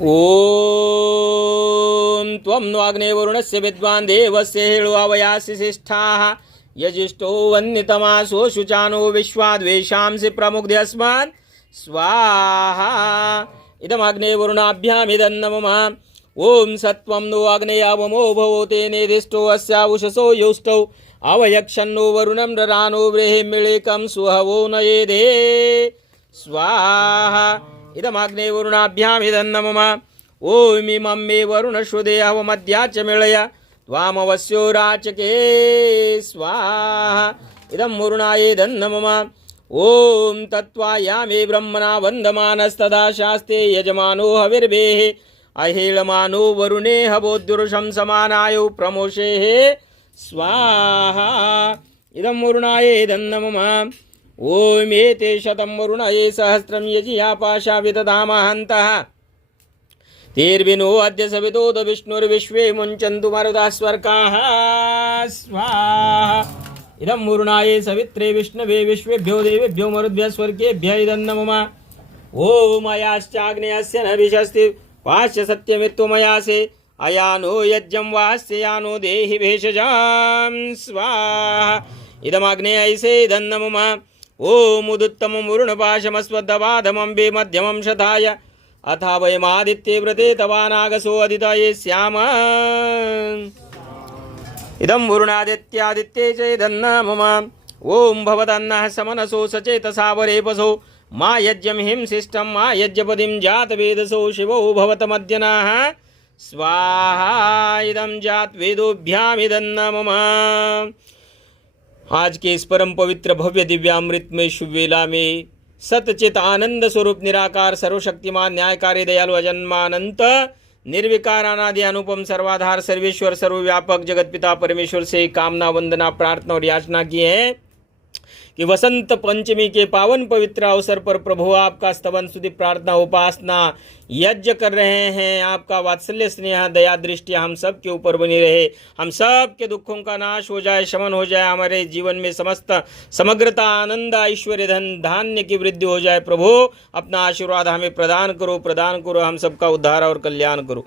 ओम त्वं नो अग्ने वरुणस्य विद्वान् देवस्य हेळो आवयासि शिष्ठाः यजिष्ठो वन्नितमासो शुचानो विश्वाद्वेषांसि प्रमुग्ध्यस्मात् स्वाहा इदमग्ने वरुणाभ्यामिदं नमः। ओम सत्वं नो अग्नेयावमो भवो तेनेदिष्टो अस्यावुषसो युष्टौ अवयक्षन्नो वरुणं ररानो व्रेहिमिळेकं सुहवो नयेदे स्वाहा इदमग्ने वरुणाभ्यामिदं नमः। ओम इमं मे वरुणश्रुते अवमद्या च मिळय त्वामवस्यो राचके स्वाहा इदं वरुणायेदं नमः। ओम तत्त्वाया मे ब्रह्मणा वन्दमानस्तदा शास्ते यजमानो हविर्भेः अहेळमानो वरुणे हवोद्युरुषं समानायो प्रमोषेः स्वाहा इदं वरुणायेदं नमः। ओम एते शतं वरुणये सहस्रं यजिया पाशा विदधामहन्तः तेर्विनो अद्य सवितोद विष्णुर्विश्वे मुञ्चन्तु मरुतः स्वर्गाः स्वाहा इदं वरुणाये सवित्रे विष्णवे विश्वेभ्यो देवेभ्यो मरुद्भ्यः स्वर्गेभ्यः इदं नमः। ओम अयाश्चाग्नेयस्य न विशस्ति वास्य सत्यमित्वमयासे अयानो यज्ञं वास्य यानो देहि भेषजां स्वाहा इदमग्नेयसे इदं नमः। ओम उदुत्तमं वरुणपाशमस्वद्दवाधमं वे मध्यमं शताय अथा वयमादित्ये व्रते तवानागसो अदिताये स्याम इदं वरुणादित्यादित्ये च इदं नमः। ओम भवदन्नः समनसो सचेतसा वरेपसो मा यज्ञं हिंसिष्टं मा यज्ञपदिं जातवेदसो शिवो भवतमद्यनः स्वाहा इदं जातवेदोभ्यामिदं नमः। आज के इस परम पवित्र भव्य दिव्यामृतमय शुभ वेला में सतचित आनंद स्वरूप निराकार सर्वशक्तिमान न्यायकारी दयालु अजन्मानंत निर्विकार अनादि अनुपम सर्वाधार सर्वेश्वर सर्वव्यापक जगतपिता परमेश्वर से कामना वंदना प्रार्थना और याचना की है कि वसंत पंचमी के पावन पवित्र अवसर पर प्रभु आपका स्तवन स्तुति प्रार्थना उपासना यज्ञ कर रहे हैं। आपका वात्सल्य स्नेह दया दृष्टि हम सब के ऊपर बनी रहे, हम सब के दुखों का नाश हो जाए, शमन हो जाए, हमारे जीवन में समस्त समग्रता आनंद ऐश्वर्य धन धान्य की वृद्धि हो जाए। प्रभु अपना आशीर्वाद हमें प्रदान करो, हम सबका उद्धार और कल्याण करो।